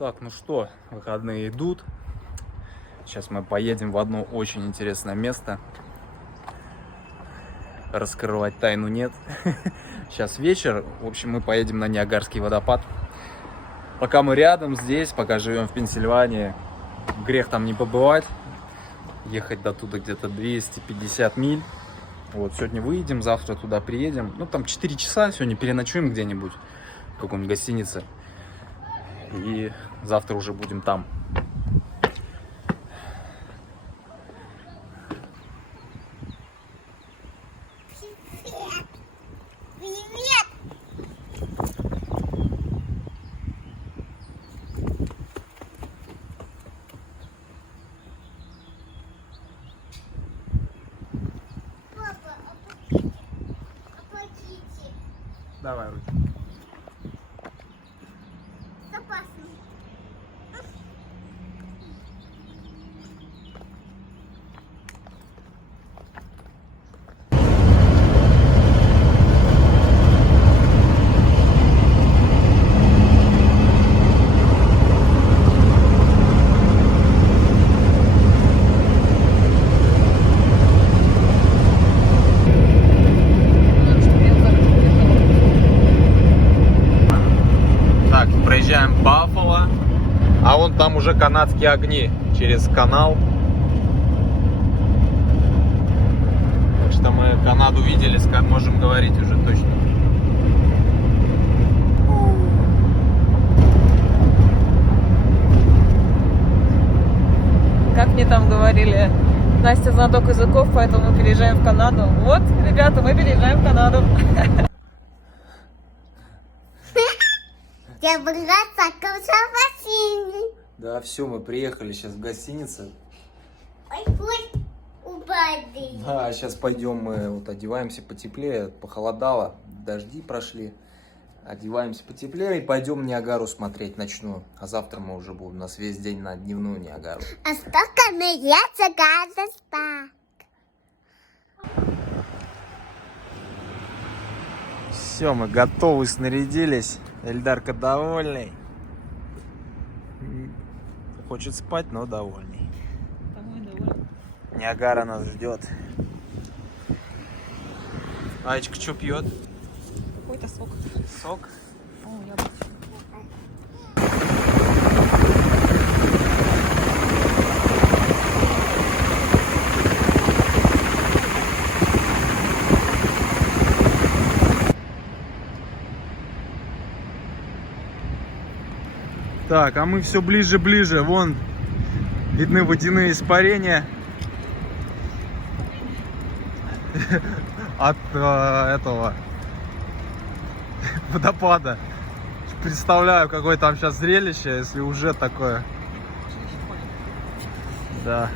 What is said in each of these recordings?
Так, ну что, выходные идут. Сейчас мы поедем в одно очень интересное место. Раскрывать тайну нет. Сейчас вечер. В общем, мы поедем на Ниагарский водопад. Пока мы рядом здесь, пока живем в Пенсильвании, грех там не побывать. Ехать до туда где-то 250 миль. Вот, сегодня выедем, завтра туда приедем. Ну, там 4 часа, сегодня переночуем где-нибудь в какой-нибудь гостинице. И завтра уже будем там. Давай ручку. Проезжаем Баффало, а вон там уже канадские огни через канал. Так что мы Канаду видели, можем говорить уже точно. Как мне там говорили, Настя знаток языков, поэтому мы переезжаем в Канаду. Вот, ребята, мы переезжаем в Канаду. Я бы расцакался в бассейне. Да, все, мы приехали сейчас в гостиницу. Ой, упади. Да, сейчас пойдем, мы вот одеваемся потеплее, похолодало, дожди прошли. Одеваемся потеплее и пойдем Ниагару смотреть ночную. А завтра мы уже будем, у нас весь день на дневную Ниагару. А столько смеется каждый спак. Все, мы готовы, снарядились. Эльдарка довольный. Хочет спать, но довольный. Ниагара нас ждет. Аечка что пьет? Какой-то сок. Сок? О, яблочко. Так, а мы все ближе. Вон видны водяные испарения от этого водопада. Представляю, какое там сейчас зрелище, если уже такое. Да.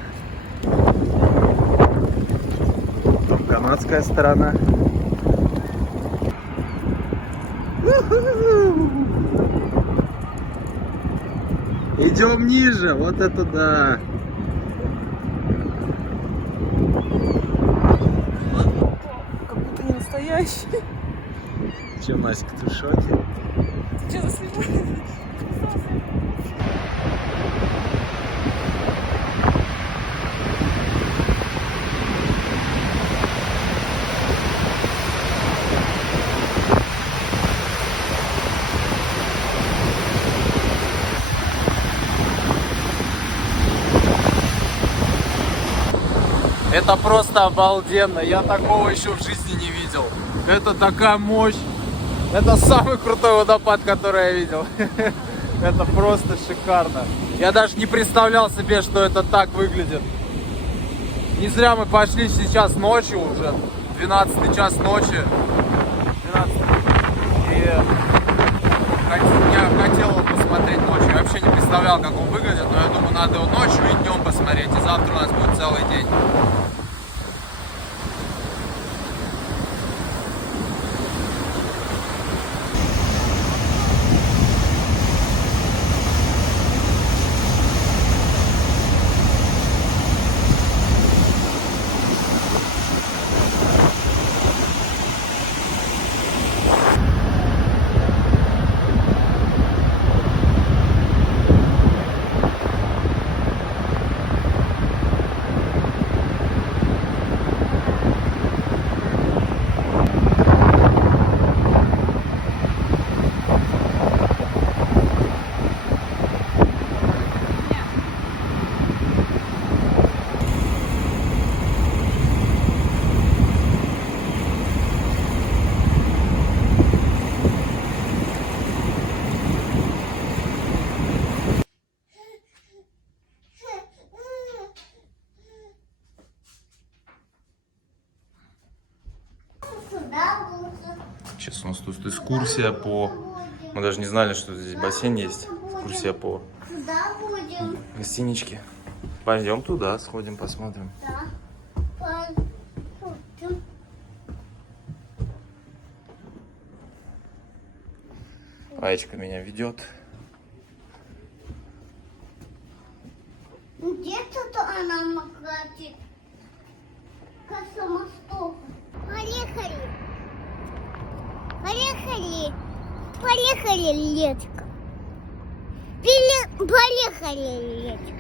Там канадская сторона. Идем ниже, вот это да. Как будто не настоящий. Че, Настя, ты в шоке? Ты что заснимаешь? Это просто обалденно, я такого еще в жизни не видел. Это такая мощь. Это самый крутой водопад, который я видел. Это просто шикарно. Я даже не представлял себе, что это так выглядит. Не зря мы пошли сейчас ночью уже. 12 час ночи. 12. И я хотел его посмотреть ночью. Я вообще не представлял, как он выглядит. Но я думаю, надо его ночью и днем посмотреть. И завтра у нас будет целый день. Сейчас у нас тут экскурсия по... Мы даже не знали, что здесь бассейн есть. Экскурсия по Туда будем. гостиничке. Пойдем туда, сходим, посмотрим. Да. Пойдем. Аечка меня ведет. Где-то она макатит. Кажется, мостов. Поехали. Поехали. Поехали, Летка. Поехали, Летка.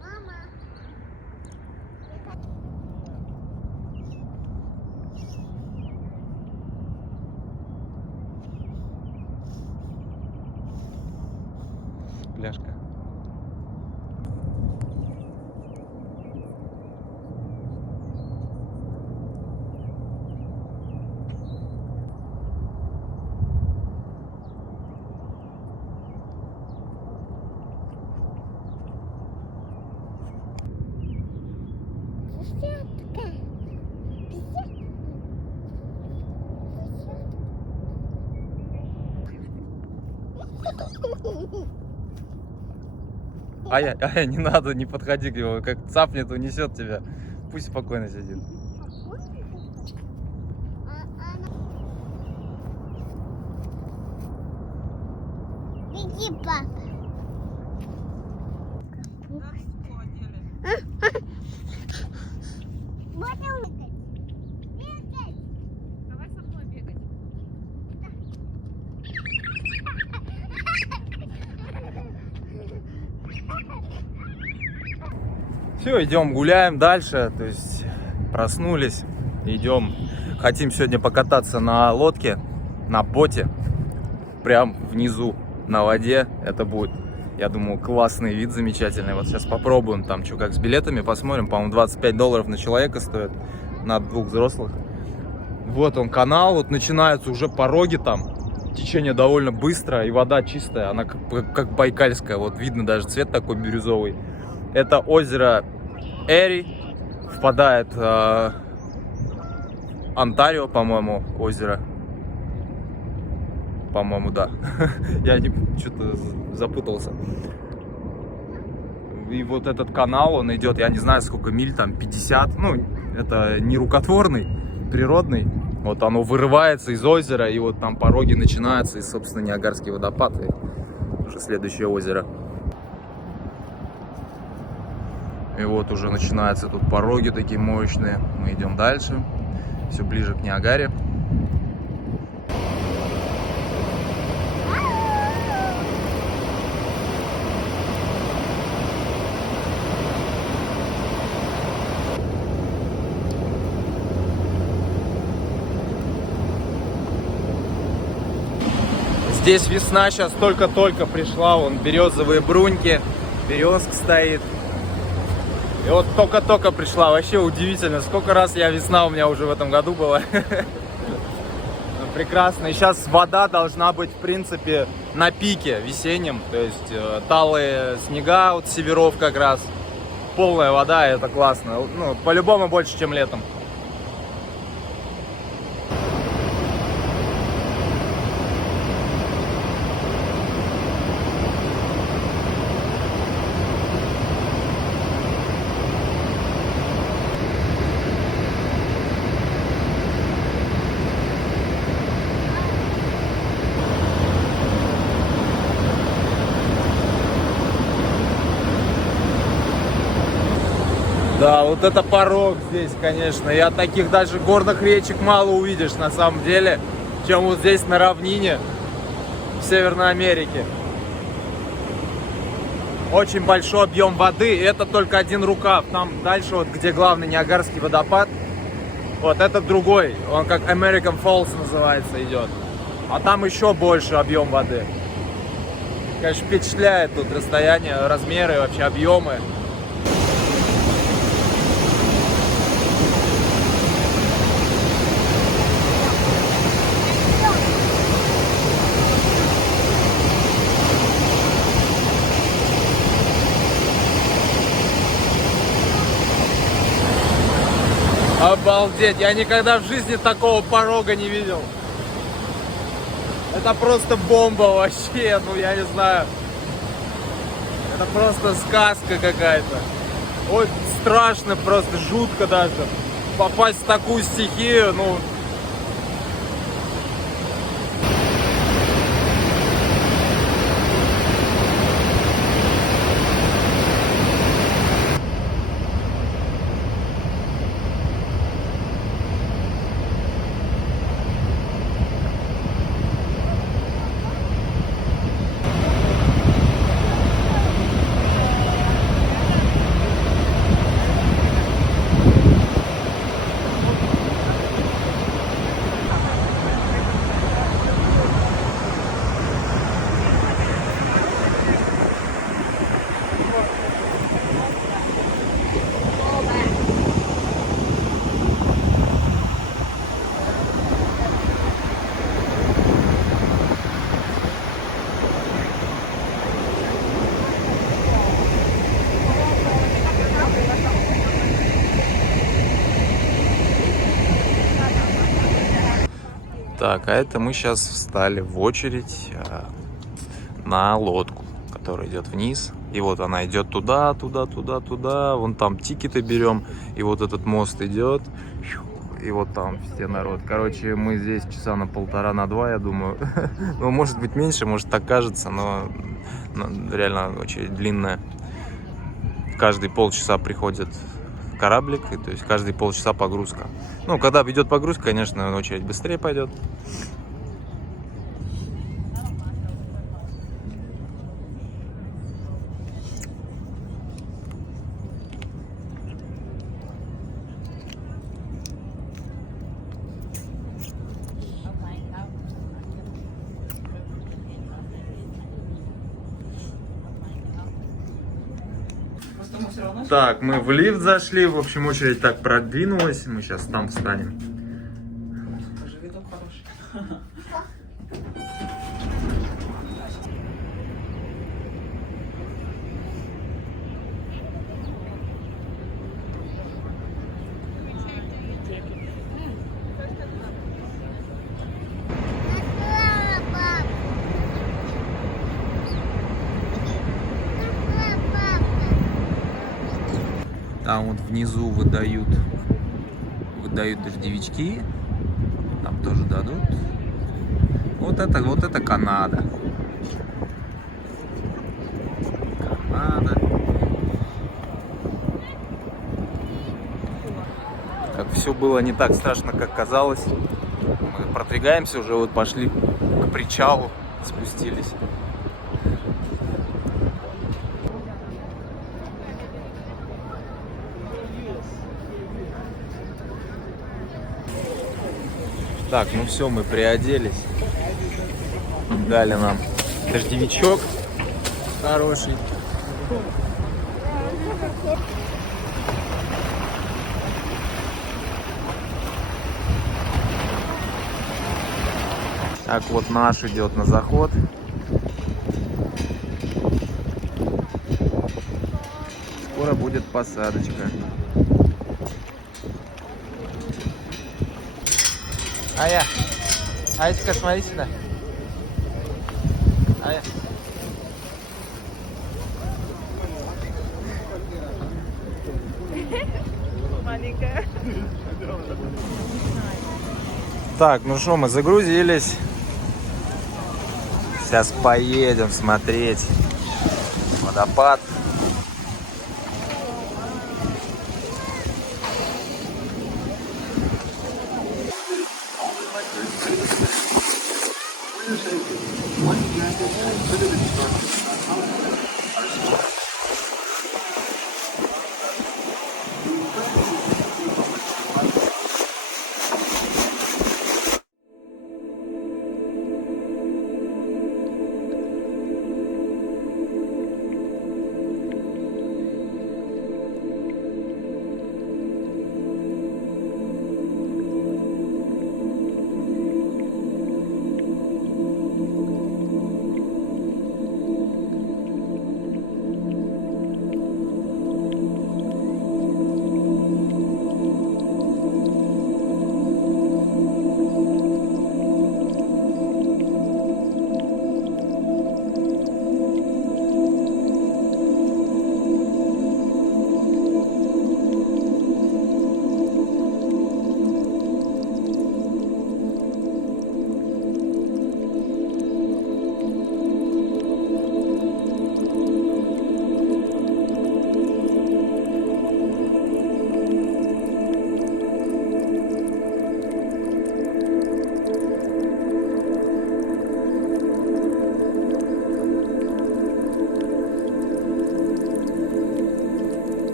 Мама. Пляжка. Десятка. Ая, не надо, не подходи к нему. Как цапнет, унесет тебя. Пусть спокойно сидит. Беги, папа. Будем бегать. Бегать. Давай со мной бегать. Все, идем гуляем дальше. То есть проснулись, идем. Хотим сегодня покататься на лодке, на боте. Прям внизу на воде. Это будет, я думаю, классный вид, замечательный. Вот сейчас попробуем там, что как с билетами, посмотрим. По-моему, $25 на человека стоит, на 2 взрослых. Вот он канал, вот начинаются уже пороги там. Течение довольно быстро и вода чистая, она как байкальская. Вот видно даже цвет такой бирюзовый. Это озеро Эри, впадает Онтарио, по-моему, озеро. По-моему, да. Я что-то запутался. И вот этот канал, он идет, я не знаю, сколько миль, там 50. Ну, это не рукотворный, природный. Вот оно вырывается из озера, и вот там пороги начинаются, и, собственно, Ниагарский водопад, и уже следующее озеро. И вот уже начинаются тут пороги такие мощные. Мы идем дальше, все ближе к Ниагаре. Здесь весна сейчас только-только пришла, вон березовые бруньки, березка стоит. И вот только-только пришла, вообще удивительно, сколько раз весна у меня уже в этом году была. Прекрасно, и сейчас вода должна быть, в принципе, на пике весеннем, то есть талые снега от северов как раз, полная вода, это классно, ну, по-любому больше, чем летом. Да, вот это порог здесь, конечно. Я таких даже горных речек мало увидишь на самом деле, чем вот здесь на равнине в Северной Америке. Очень большой объем воды, и это только один рукав. Там дальше, вот где главный Ниагарский водопад, вот этот другой, он как American Falls называется, идет. А там еще больше объем воды. Конечно, впечатляет тут расстояние, размеры, вообще объемы. Обалдеть, я никогда в жизни такого порога не видел. Это просто бомба вообще, ну я не знаю. Это просто сказка какая-то. Ой, страшно, просто жутко даже. Попасть в такую стихию, ну... Так, а это мы сейчас встали в очередь на лодку, которая идет вниз. И вот она идет туда, туда, туда, туда. Вон там тикеты берем. И вот этот мост идет. И вот там все народ. Короче, мы здесь часа на 1,5, на 2, я думаю. Ну, может быть меньше, может так кажется, но реально очередь длинная. Каждые полчаса приходит кораблик, и, то есть каждые полчаса погрузка. Ну, когда идет погрузка, конечно, очередь быстрее пойдет. Так, мы в лифт зашли, в общем, очередь так продвинулась, мы сейчас там встанем. Там вот внизу выдают дождевички, там тоже дадут. Вот это Канада. Канада. Как все было не так страшно, как казалось. Мы продвигаемся уже, вот пошли к причалу, спустились. Так, ну все, мы приоделись. Дали нам дождевичок хороший. Так, вот наш идет на заход. Скоро будет посадочка. Ая, Аечка, смотри сюда. Ая. Маленькая. Так, ну что, мы загрузились. Сейчас поедем смотреть водопад.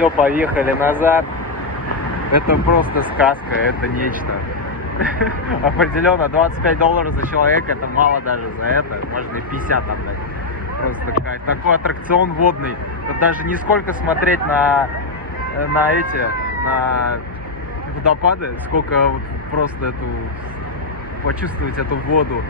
все, поехали назад. Это просто сказка, это нечто. Определенно, $25 за человека, это мало даже за это. Можно и 50 отдать. Просто кайф. Такой аттракцион водный. Это даже не сколько смотреть на водопады, сколько вот просто почувствовать эту воду.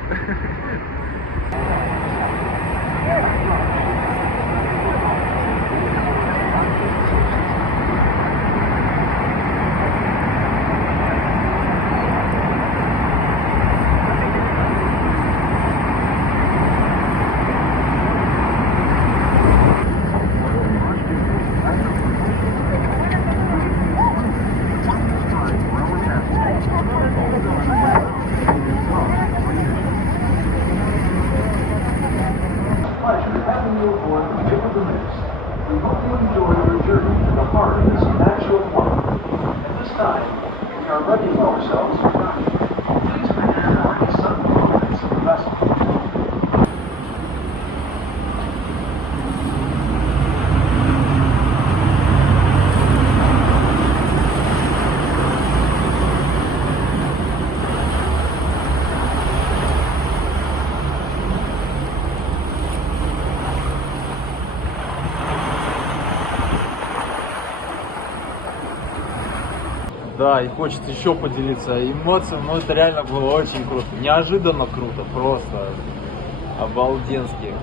Да, и хочется еще поделиться эмоциями, но это реально было очень круто. Неожиданно круто, просто обалденски.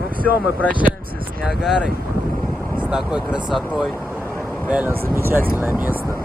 Ну все, мы прощаемся с Ниагарой. С такой красотой. Реально замечательное место.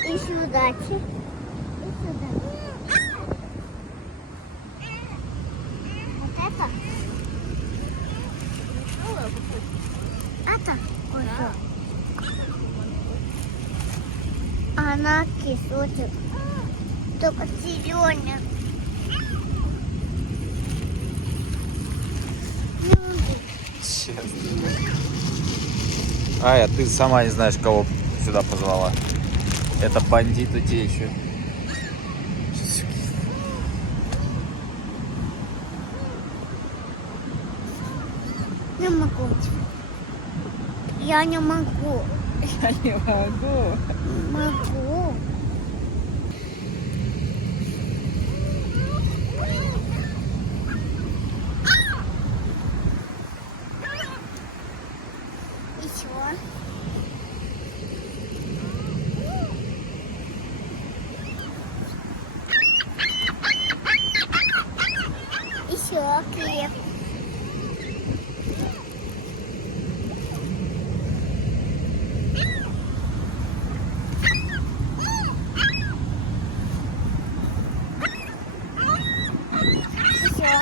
И сюда. И сюда. Вот это. Это кусок. Она кисочек. Только зеленый. Честно. Ая, ты сама не знаешь, кого сюда позвала. Это бандит у тебя еще. Не могу. Я не могу. Я не могу. Могу. Еще. Еще клеп. Еще.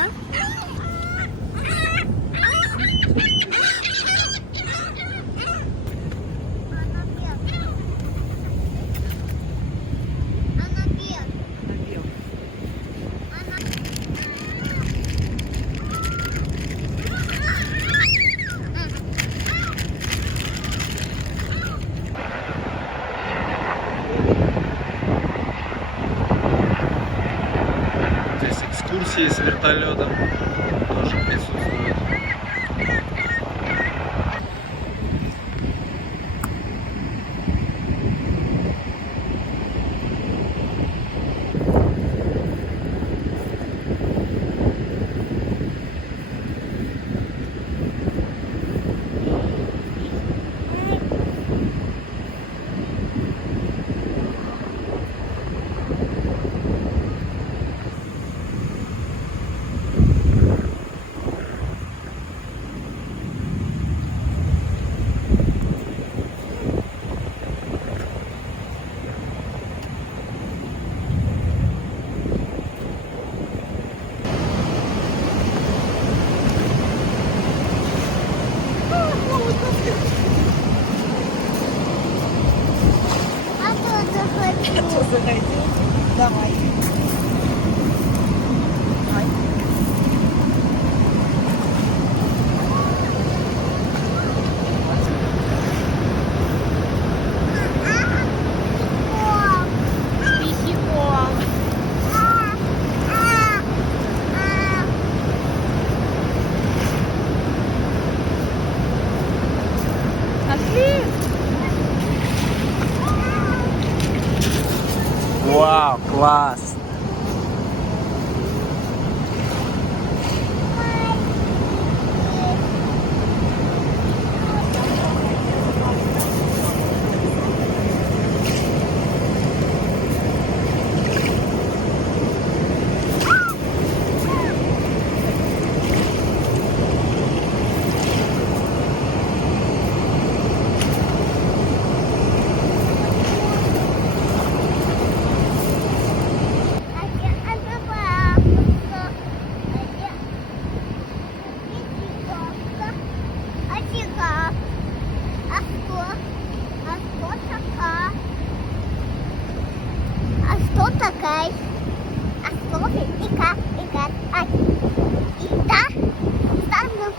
Она белая. Она белая. Здесь экскурсии с вертолетом тоже присутствуют. Давай. Писиком. Пошли. Вау, класс! А кто такая? А кто такая? И да, старый